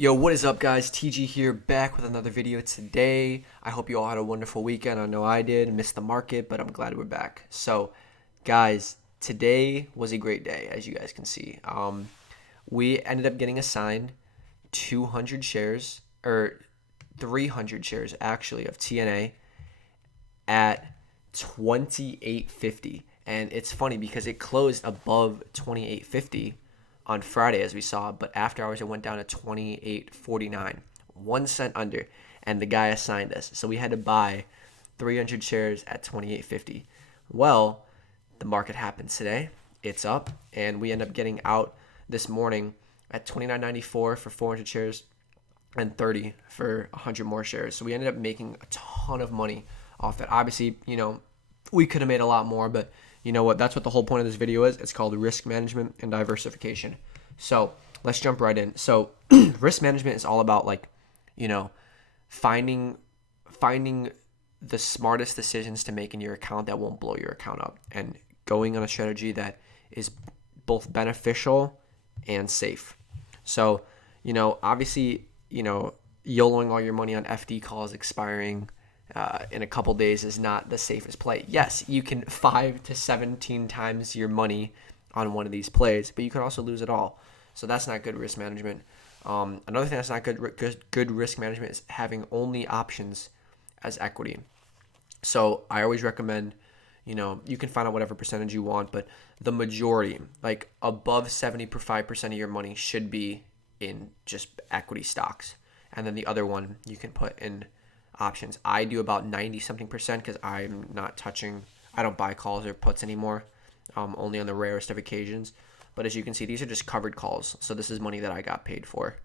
Yo, what is up, guys? TG here, back with another video today. I hope you all had a wonderful weekend. I know I did. Missed the market, but I'm glad we're back. So, guys, today was a great day, as you guys can see. We ended up getting assigned 200 shares, or 300 shares actually, of TNA at 28.50. And it's funny because it closed above 28.50 on Friday, as we saw, but after hours it went down to 28.49, 1 cent under, and the guy assigned us. So we had to buy 300 shares at 28.50. Well, the market happens today. It's up, and we end up getting out this morning at 29.94 for 400 shares and 30 for 100 more shares. So we ended up making a ton of money off that. Obviously, we could have made a lot more, but you know what? That's what the whole point of this video is. It's called risk management and diversification. So let's jump right in. So risk management is all about finding the smartest decisions to make in your account that won't blow your account up, and going on a strategy that is both beneficial and safe. So, obviously, YOLOing all your money on FD calls expiring in a couple days is not the safest play. Yes, you can 5 to 17 times your money on one of these plays, but you can also lose it all. So that's not good risk management. Another thing that's not good risk management is having only options as equity. So I always recommend, you can find out whatever percentage you want, but the majority, like above 75% of your money, should be in just equity stocks. And then the other one you can put in options. I do about 90-something% because I don't buy calls or puts anymore, only on the rarest of occasions. But as you can see, these are just covered calls. So this is money that I got paid for.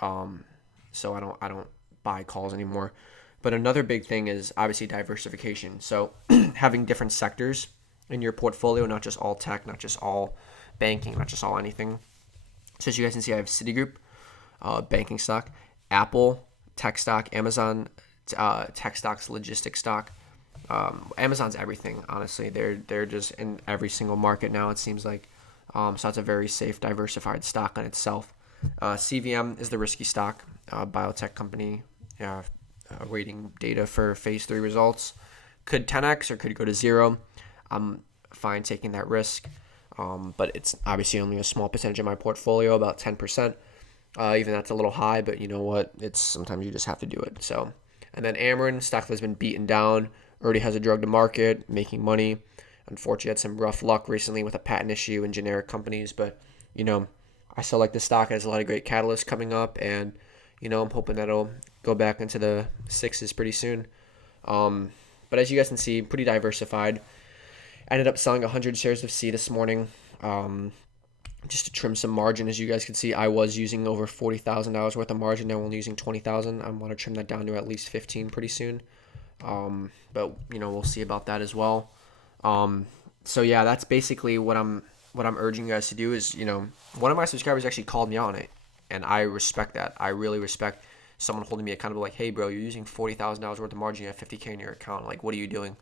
So I don't buy calls anymore. But another big thing is obviously diversification. So having different sectors in your portfolio, not just all tech, not just all banking, not just all anything. So as you guys can see, I have Citigroup, banking stock, Apple, tech stock, Amazon, tech stocks, logistics stock. Amazon's everything, honestly. They're just in every single market now, it seems like. So that's a very safe, diversified stock on itself. CVM is the risky stock, biotech company, waiting data for phase 3 results. Could 10x or could go to 0. I'm fine taking that risk, but it's obviously only a small percentage of my portfolio, about 10%. Even that's a little high, but you know what? It's sometimes you just have to do it. So, and then Ameren, stock that's been beaten down, already has a drug to market, making money. Unfortunately, had some rough luck recently with a patent issue in generic companies, but I still like the stock. It has a lot of great catalysts coming up, and I'm hoping that it'll go back into the sixes pretty soon. But as you guys can see, pretty diversified. I ended up selling 100 shares of C this morning, just to trim some margin. As you guys can see, I was using over $40,000 worth of margin. Now I'm only using $20,000. I want to trim that down to at least 15 pretty soon. But we'll see about that as well. So yeah, that's basically what I'm urging you guys to do is, one of my subscribers actually called me on it, and I respect that. I really respect someone holding me accountable, like, hey bro, you're using $40,000 worth of margin, you have 50K in your account. Like, what are you doing?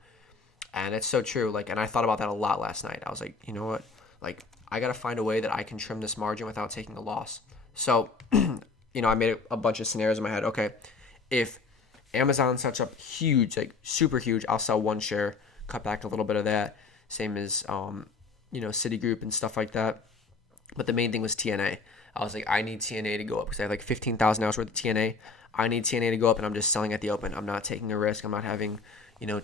And it's so true. Like, and I thought about that a lot last night. I was like, you know what? Like, I got to find a way that I can trim this margin without taking a loss. So, I made a bunch of scenarios in my head. Okay, if Amazon sets up huge, like super huge, I'll sell 1 share, cut back a little bit of that. Same as, Citigroup and stuff like that. But the main thing was TNA. I was like, I need TNA to go up because I have like $15,000 worth of TNA. I need TNA to go up, and I'm just selling at the open. I'm not taking a risk. I'm not having,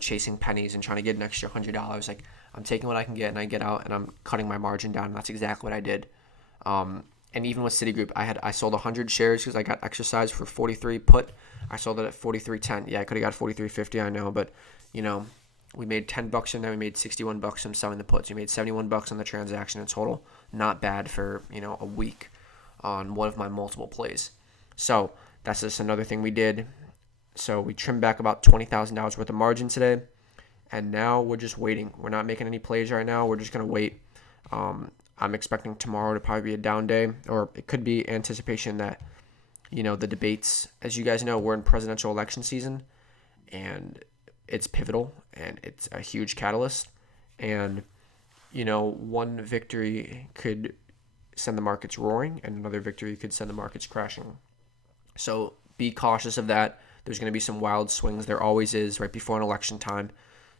chasing pennies and trying to get an extra $100. Like, I'm taking what I can get, and I get out, and I'm cutting my margin down. And that's exactly what I did. And even with Citigroup, I sold 100 shares because I got exercise for 43 put. I sold it at 43.10. Yeah, I could have got 43.50, I know, but we made $10 and then we made $61 from selling the puts. We made $71 on the transaction in total. Not bad for a week on one of my multiple plays. So that's just another thing we did. So we trimmed back about $20,000 worth of margin today, and now we're just waiting. We're not making any plays right now. We're just gonna wait. I'm expecting tomorrow to probably be a down day, or it could be anticipation that the debates. As you guys know, we're in presidential election season, and it's pivotal and it's a huge catalyst. And one victory could send the markets roaring, and another victory could send the markets crashing. So be cautious of that. There's going to be some wild swings. There always is right before an election time.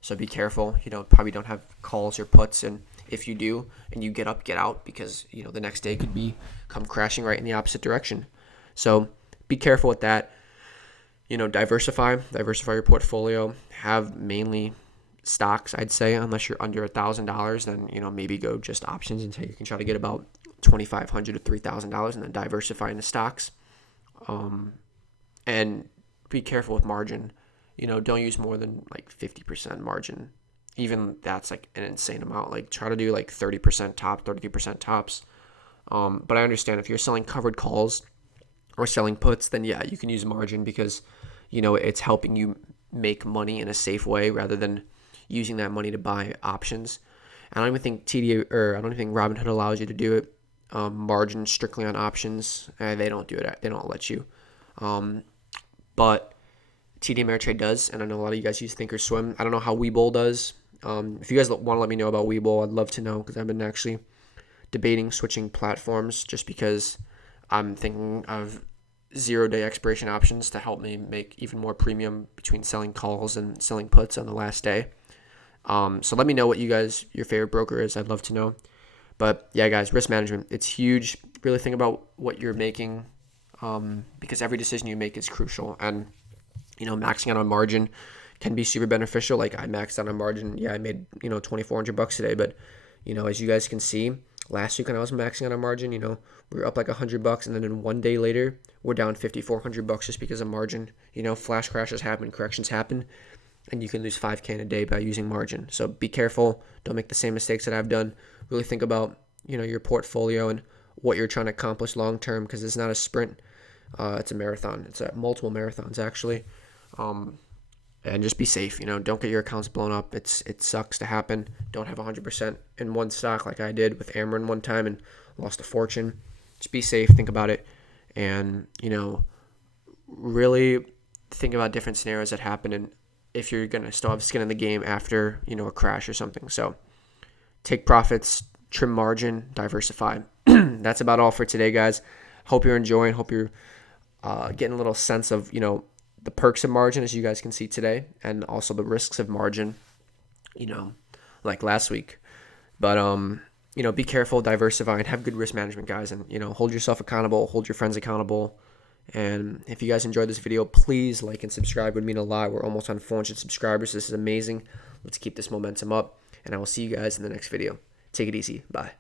So be careful. Probably don't have calls or puts, and if you do and you get up, get out, because the next day could come crashing right in the opposite direction. So be careful with that. Diversify your portfolio. Have mainly stocks, I'd say, unless you're under $1,000, then maybe go just options until you can try to get about $2,500 to $3,000, and then diversify into stocks. And be careful with margin. Don't use more than like 50% margin. Even that's like an insane amount. Like try to do like 30% top, 33% tops. But I understand if you're selling covered calls or selling puts, then yeah, you can use margin because it's helping you make money in a safe way rather than using that money to buy options. I don't even think I don't even think Robinhood allows you to do it. Margin strictly on options. They don't do it. They don't let you. But TD Ameritrade does, and I know a lot of you guys use Thinkorswim. I don't know how Webull does. If you guys want to let me know about Webull, I'd love to know because I've been actually debating switching platforms just because I'm thinking of 0-day expiration options to help me make even more premium between selling calls and selling puts on the last day. So let me know what your favorite broker is. I'd love to know. But yeah, guys, risk management, it's huge. Really think about what you're making because every decision you make is crucial. And, maxing out on margin can be super beneficial. Like I maxed out on margin. Yeah, I made, $2,400 today. But, as you guys can see, last week when I was maxing out on margin, we were up like $100. And then in one day later, we're down $5,400 just because of margin. Flash crashes happen, corrections happen. And you can lose $5,000 in a day by using margin. So be careful. Don't make the same mistakes that I've done. Really think about, your portfolio and what you're trying to accomplish long term because it's not a sprint. It's a marathon. It's multiple marathons, actually. And just be safe. Don't get your accounts blown up. It sucks to happen. Don't have 100% in one stock like I did with Ameren one time and lost a fortune. Just be safe. Think about it. And, really think about different scenarios that happen and if you're going to still have skin in the game after, a crash or something. So take profits, trim margin, diversify. That's about all for today, guys. Hope you're enjoying. Hope you're getting a little sense of, the perks of margin, as you guys can see today, and also the risks of margin, like last week. But, be careful, diversify, and have good risk management, guys. And, hold yourself accountable, hold your friends accountable. And if you guys enjoyed this video, please like and subscribe. It would mean a lot. We're almost on 400 subscribers. This is amazing. Let's keep this momentum up. And I will see you guys in the next video. Take it easy. Bye.